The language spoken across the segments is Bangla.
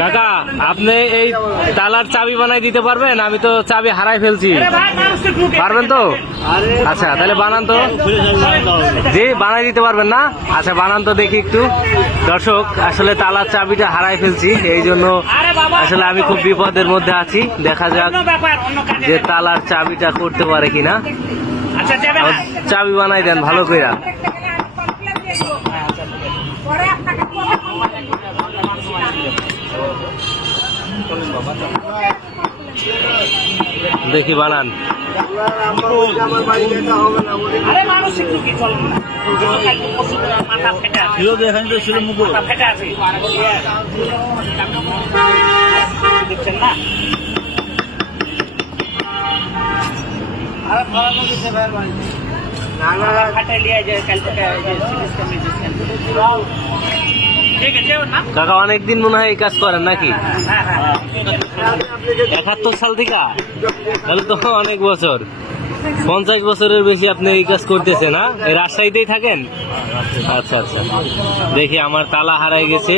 কাকা আপনি এই তালার চাবি বানাই দিতে পারবেন? আমি তো চাবি হারাই ফেলছি। পারবেন তো? আচ্ছা তাহলে বানান তো। জি বানাই দিতে পারবেন না? আচ্ছা বানান তো দেখি একটু। দর্শক আসলে তালার চাবিটা হারাই ফেলছি, এই জন্য আসলে আমি খুব বিপদের মধ্যে আছি। দেখা যাক যে তালার চাবিটা করতে পারে কিনা। চাবি বানাই দেন ভালো করে। দেখি বানান। দেখছেন না কাকা অনেকদিন মনে হয় এই কাজ করেন নাকি? 71 সাল থেকে? তাহলে তো অনেক বছর, 50 বছরের বেশি আপনি এই কাজ করতেছেন না? এই রাজশাহীতেই থাকেন? আচ্ছা আচ্ছা। দেখি আমার তালা হারাই গেছে,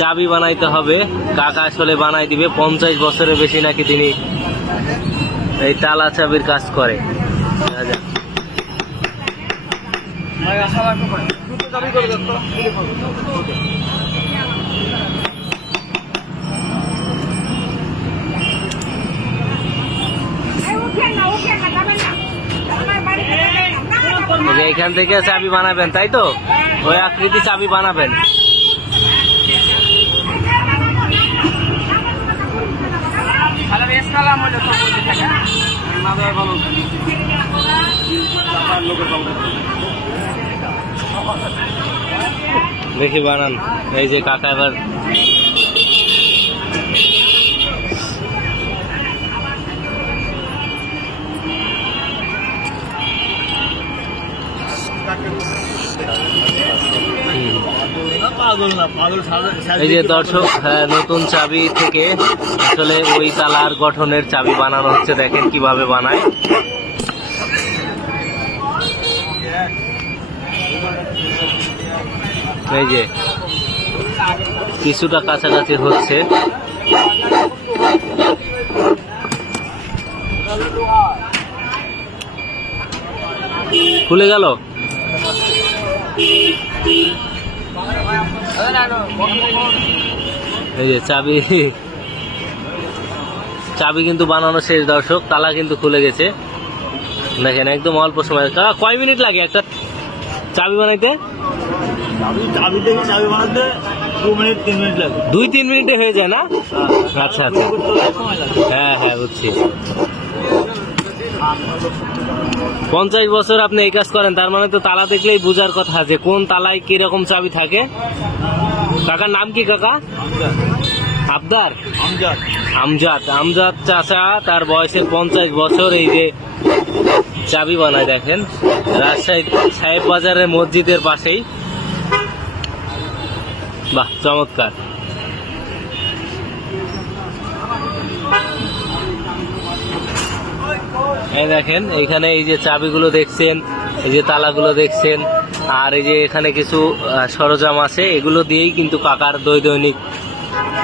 চাবি বানাইতে হবে। কাকা আসলে বানাই দিবে। 50 বছরের বেশি নাকি তিনি এই তালা চাবির কাজ করে। এখান থেকে চাবি বানাবেন তাই তো? ওই আকৃতি চাবি বানাবেন। দেখি বানান। এই যে কাকা এবার এই যে দর্শক নতুন চাবি থেকে আসলে ওই তালার গঠনের চাবি বানানো হচ্ছে। দেখেন কিভাবে বানায়। এই যে কিছুটা কাছাকাছি হচ্ছে। খুলে গেল। এই যে চাবি কিন্তু বানানো শেষ দর্শক। তালা কিন্তু খুলে গেছে। দেখেন একদম অল্প সময়। কয় মিনিট লাগে একটা চাবি বানাইতে? চাবি বানাতে 2-3 মিনিট লাগে। 2-3 মিনিটে হয়ে যায় না? আচ্ছা আচ্ছা, হ্যাঁ হ্যাঁ বুঝছি। 50 বছর আপনি এই কাজ করেন, তার মানে তো তালা দেখলেই বোঝার কথা যে কোন তালায় কিরকম চাবি থাকে। কাকার নাম কি কাকা? আবদার? আমজাদ। আমজাদ চাচা, তার বয়সে 50 বছর। এই যে চাবি বানায় দেখেন, রাজশাহী সাহেব বাজারের মসজিদের পাশেই। বাহ চমৎকার। এই দেখেন এইখানে এই যে চাবিগুলো দেখছেন, এই যে তালাগুলো দেখছেন, আর এই যে এখানে কিছু সরঞ্জাম আছে, এগুলো দিয়েই কিন্তু কাকার দৈনিক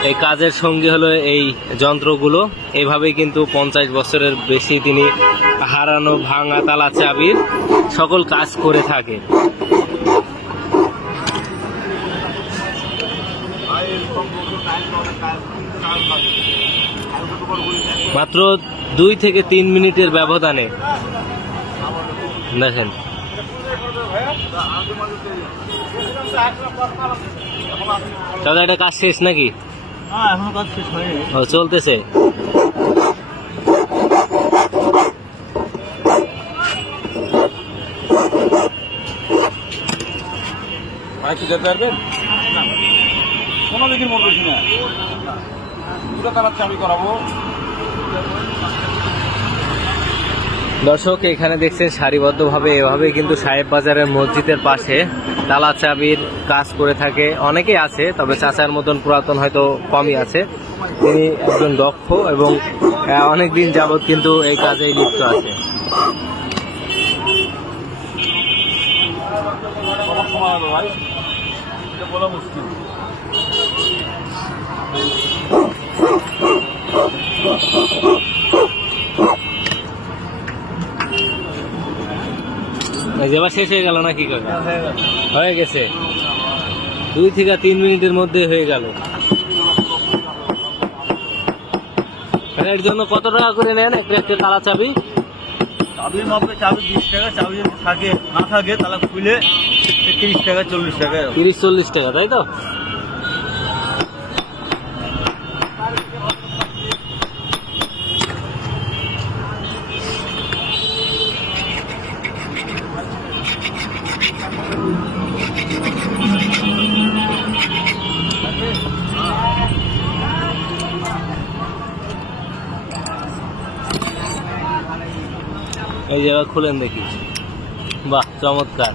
এই কাজের সঙ্গী হলো এই যন্ত্রগুলো। এইভাবেই কিন্তু 50 বছরের বেশি তিনি হারানো ভাঙা তালা চাবির সকল কাজ করে থাকে। মাত্র 2 থেকে 3 মিনিটের ব্যবধানে দেখেন। দাদা এটা কাজ শেষ নাকি? এখনো কাজ শেষ হয়নি, চলতেছে। যেতে পারবেন কোনো দিকের মধ্যে না, দুটো তারা চাবি করাবো। দর্শক এখানে দেখছেন সারিবদ্ধভাবে এভাবে কিন্তু সাহেব বাজারের মসজিদের পাশে তালা চাবির কাজ করে থাকে অনেকেই আছে, তবে চাচার মতন পুরাতন হয়তো কমই আছে। তিনি একজন দক্ষ এবং অনেক দিন যাবৎ কিন্তু এই কাজেই লিপ্ত আছে। ভাই এটা বলা মুশকিল। এই যে এবার শেষ হয়ে গেল না কি করে? হয়ে গেল। হয়ে গেছে 2 থেকে 3 মিনিটের মধ্যে হয়ে গেল। এর জন্য কত টাকা করে নেন একটা তালা চাবি? চাবির মাপে চাবি 20 টাকা, চাবি যদি থাকে না থাকে তাহলে খুলে 30 টাকা 40 টাকা। 30-40 টাকা, তাই তো? এই জায়গা খুলেন দেখি। বাহ, চমৎকার।